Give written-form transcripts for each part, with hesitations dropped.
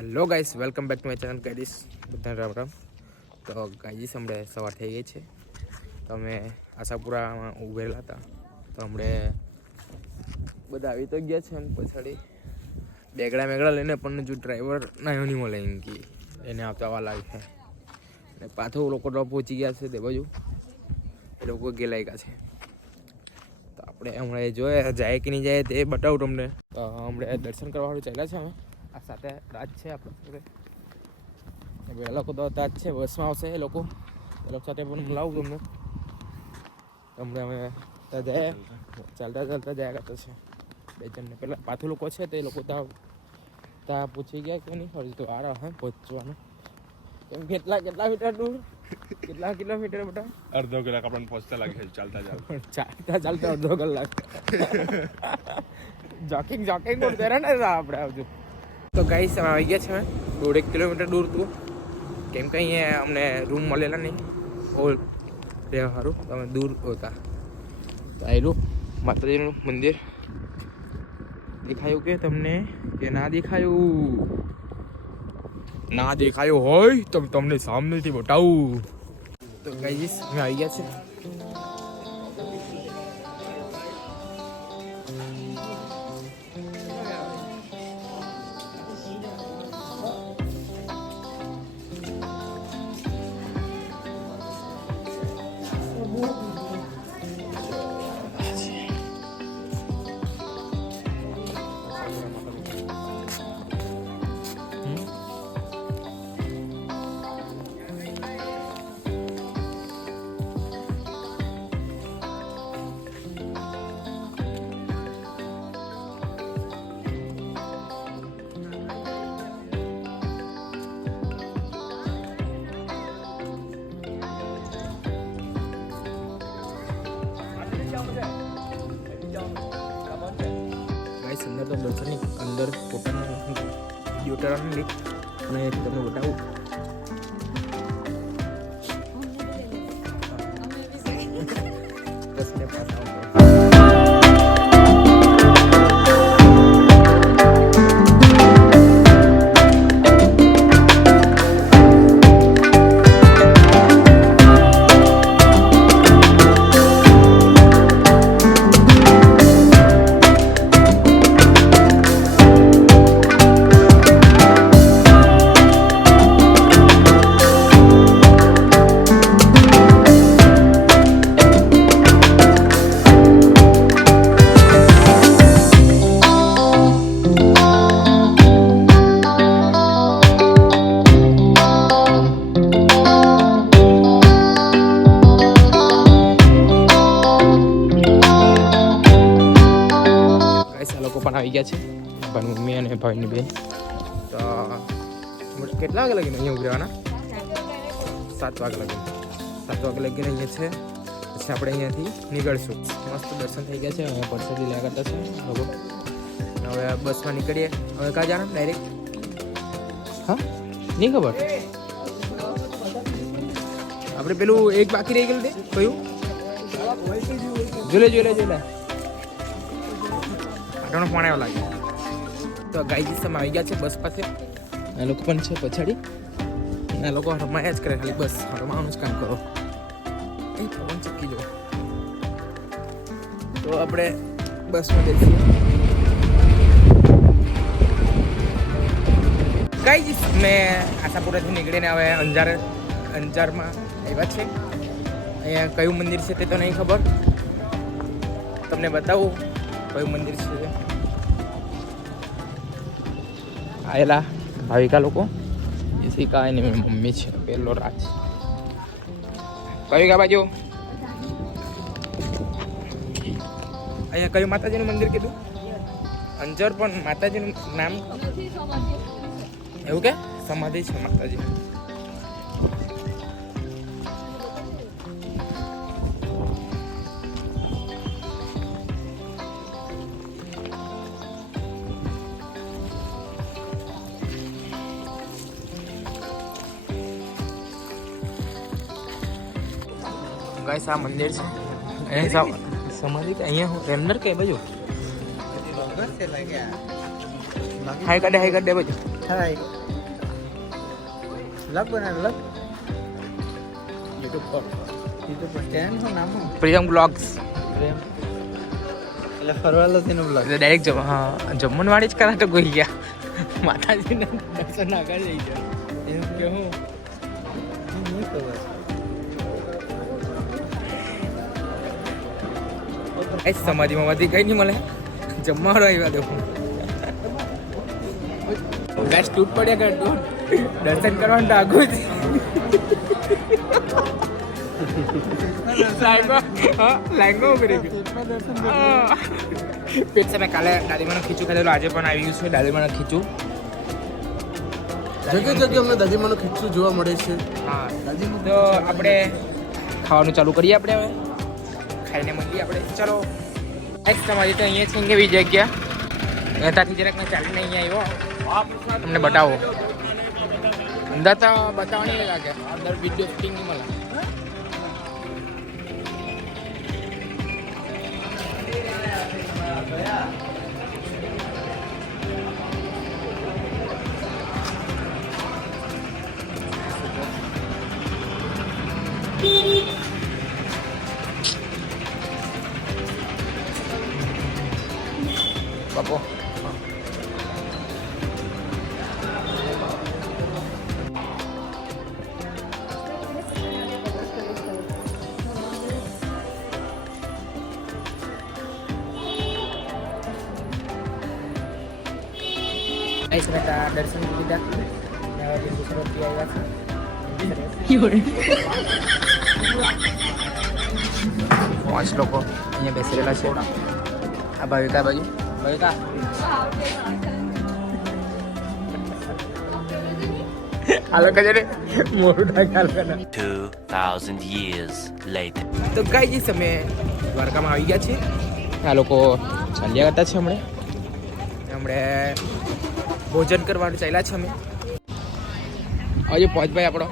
Hello guys, welcome back to my channel guys. બધાને રામ રામ. તો guys હમણે સવાર થઈ ગઈ છે. તો અમે આશાપુરામાં ઉભેલા હતા. તો હમણે બધા આવી તો ગયા છે. એમ પછાડી બેગડા મેગડા લઈને પણ જો ડ્રાઈવર ના નહીં મળે એમ કે એને આવતા લાગે છે. અને પાછો લોકો તો પહોંચી ગયા છે તે બાજુ. એ લોકો ગેલાઈ ગયા છે. તો આપણે હમણાં જોઈએ જાય કે નહીં જાય તે બતાવું તમને. તો હમણાં દર્શન કરવાનું ચાલ્યા છે અમે. આ સાથે રાજ છે આપણે એ લોકો તો તાજ છે, બસમાં આવશે એ લોકો સાથે પણ બોલાવું તમને. તમને અમે ત્યાં જાય ચાલતા જયા કરતા છે. બે જણને પહેલાં પાછું લોકો છે તો એ લોકો ત્યાં પૂછી ગયા કે નહીં ફરી તો આ હે પહોંચવાનું. કેમ કેટલા મીટર દૂર, કેટલા કિલોમીટર બેટા? અડધો કલાક આપણને પહોંચતા લાગે છે ચાલતા અડધો કલાક. જોકિંગ કરતા રહે ને આપણે આવજો. તો ગાઈસ અમે આવી ગયા છે. અમે 1.5 કિલોમીટર દૂર હતું. કેમ કે અહીંયા અમને રૂમ મળેલા નહીં હોલ રહેવા સારું. તો અમે દૂર હતા. તો આવેલું માતાજીનું મંદિર દેખાયું કે તમને કે ના દેખાયું? ના દેખાયું હોય તો તમને સામેથી બતાવું. તો ગાઈસ અમે આવી ગયા છે. અંદર તો દર્શનની અંદર પોતાનું વિડીયો ઉતારવાની અને તમને બતાવું. બસને પાછા પણ આવી ગયા છે. ભાઈની મમ્મી અને ભાઈની બેન. તો કેટલા વાગે લગીને અહીંયા ઉભી રહેવાના? 7 વાગે લગીને. 7 વાગે લગીને અહીંયા છે. પછી આપણે અહીંયાથી નીકળશું. મસ્ત દર્શન થઈ ગયા છે. અહીંયા પરસાદી લેવા કરતા છે લોકો. હવે બસમાં નીકળીએ. હવે ક્યાં જવાનું ડાયરેક્ટ? હા નહીં ખબર. આપણે પેલું એક બાકી રહી ગયેલું તે કયું? જોઈ લે ઘણો ફોન આવ્યો લાગે. તો ગાઈજીસ તમે આવી ગયા છે બસ પાસે. આ લોકો પણ છે પછાડી. આ લોકો રમાયા જ કરે, ખાલી બસ રમાવાનું જ કામ કરો. એ પવન ચક્કી જો. તો આપણે બસમાં જઈશું. ગાઈજીસ મેં આશાપુરાથી નીકળીને હવે અંજારમાં આવ્યા છે. અહીંયા કયું મંદિર છે તે તો નહીં ખબર. તમને બતાવું કયું મંદિર છે. આવેલા ભાવિકા લોકો. યશિકા અને મમ્મી છે. પેલો રાજ. કયું બાજુ અહીંયા કયું માતાજીનું મંદિર કીધું? અંજર. પણ માતાજીનું નામ એવું કે સમાધિ છે માતાજી. ગાઈસ આ મંદિર છે. અહીંયા સમાધિ કે અહીંયા રેમનર કે બાજુ હાઈ કાઢે બાજુ. લગ બના લગ યુટ્યુબ પર યુટ્યુબ પર ચેનલ નું નામ શું પ્રિયમ બ્લોગ્સ. પ્રેમ એટલે ફરવાલો તેનો બ્લોગ ડાયરેક્ટ જમવાનું વાળી જ કરા તો ગઈ ગયા માતાજીના દર્શન આગળ જઈ ગયા એમ કે હું નહીં ખબર સમાધિમાંથી કઈ નહીં મળે જમવાનું આવ્યા દો બેસ્ટ તૂટ પડ્યા કર તું દર્શન કરવાનું તો આગું જ લાઈનમાં ઉભી રહી ગઈ પેટ તમે કાલે દાદીમાનું ખીચું ખાધેલું આજે પણ આવી ગયું છે દાદીમાનું ખીચું જગ્યા જગ્યા અમને દાદીમાનું ખીચું જોવા મળે છે. હા તો આપણે ખાવાનું ચાલુ કરીએ આપણે હવે ખાઈને મળીએ આપણે ચલો નેક્સ્ટ તમારી તો અહીંયા છે કેવી જગ્યા ત્યાંથી જરાક મેં ચાલીને અહીંયા આવ્યો તમને બતાવો અંદર તો બતાવવા નહીં લાગે અંદર વિડીયો શૂટિંગ નહીં મળે બાપો દર્શન લીધા સુરતથી આવ્યા છે 5 લોકો અહીંયા બેસી રહેલા છે આ ભાવિકા બાજુ ભાવિકા આ લોકો છે ને મોડું ઢાકાલ કરે 2000 years later. તો ગાઈસ અમે દ્વારકામાં આવી ગયા છીએ આ લોકો ચાલ્યા કરતા છે હમણે ભોજન કરવાનું ચાલ્યા છે અમે હજુ પહોંચભાઈ આપણો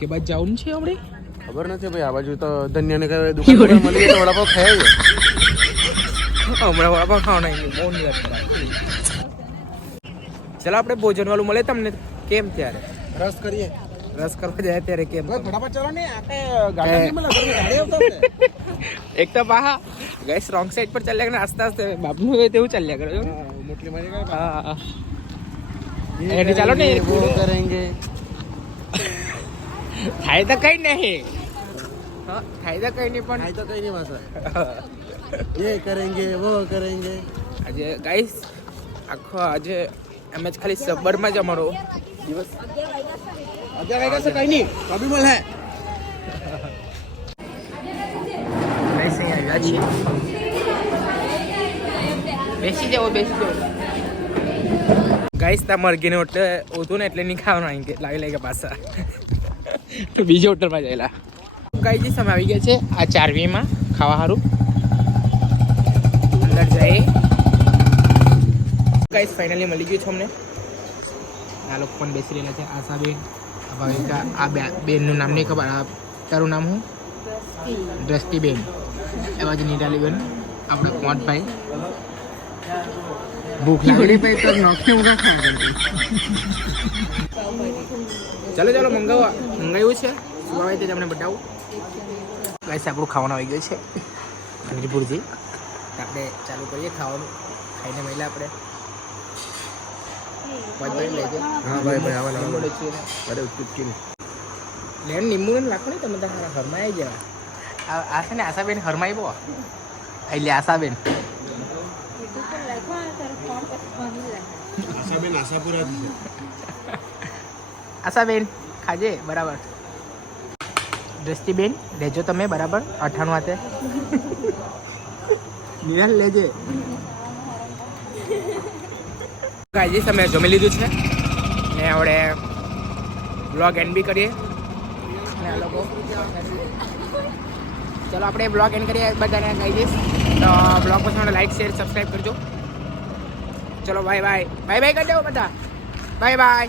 કે બાદ જવાનું છે હમણે ખબર નથી ભાઈ આ બાજુ તો ધન્યને કઈ દુકાન પર મળી જાય તો વડાપાવ ખાઈ આવીએ. હમણાં વડાપાવ ખાવાના આવી બહુ નિરાશ કરાય ચાલો આપણે ભોજન વાળું મળે તમને કેમ ત્યારે રસ કરીએ. રસ કરવા જાય ત્યારે કેમ ફટાફટ ચાલો ને આપણે ગાડી મળે ગાડી આવતા એક તો પાહા ગેસ રોંગ સાઈડ પર ચાલ્યા કરે આસ્તે આસ્તે બાપનું હોય તેવું ચાલ્યા કરે મોટલી મારી ગઈ. હા એથી ચાલો ને वो करेंगे થાય તો કઈ નહીં હા થાય તો કઈ નહીં પણ नहीं तो कहीं नहीं भाषा ये करेंगे वो करेंगे. આજે ગાઈસ આખો આજે એમ જ ખાલી સબરમાં જ અમારો દિવસ अगर आएगा से कहीं नहीं अभी बोल है બેસી આવ્યા છીએ બેસી જાઓ ગાઈસ તા મરઘીને હોટલે હોતું ને એટલે નહીં ખાવાનું અહીં કે લાવી લઈ ગયા પાછા તો બીજી હોટલમાં જયેલા ગાઈસ અમે આવી ગયા છે આ 4વીમાં ખાવા સારું અંદર જઈએ ગાઈસ ફાઇનલી મળી ગયું છે અમને આ લોકો પણ બેસી રહેલા છે આશાબેન ભાવિકા આ બેનનું નામ નહીં ખબર આ તારું નામ શું દ્રષ્ટિબેન એ બાજુ નિરાલીબેન આપણે કોંટભાઈ ભૂખ લાગી ભાઈ તો નોખી ઊંઘા ખાવા ચાલો મંગાવ્યું છે શું આવે તે તમને બતાવું ગાઈસ આપણું ખાવાનું આવી ગયું છે હરીપુરજી આપણે ચાલુ કરીએ ખાવાનું ખાઈને મળ્યા આપણે हाँ भाई भाई आवा લીંબુ आवा ડચીને अरे चुटकी લેન લીંબુ ને નાખો ને તમે તો સારા હરમાઈ ગયા આ છે ને આશાબેન હરમાઈ બો એટલે આશાબેન आशाबेन आशापुरा આશાબેન ખાજે બરાબર દ્રષ્ટિબેન લેજો તમે બરાબર 98 હાથે નિરાલ લેજે ગાઈસ અમે જમી લીધું છે ને આપણે બ્લોગ એન્ડ બી કરીએ ને આ લોકો ચલો આપણે બ્લોગ એન્ડ કરીએ બધાને ગાઈસ તો બ્લોગ પસંદ લાઈક શેર સબસ્ક્રાઈબ કરજો ચલો બાય બાય બાય બાય કરી દો બધા બાય બાય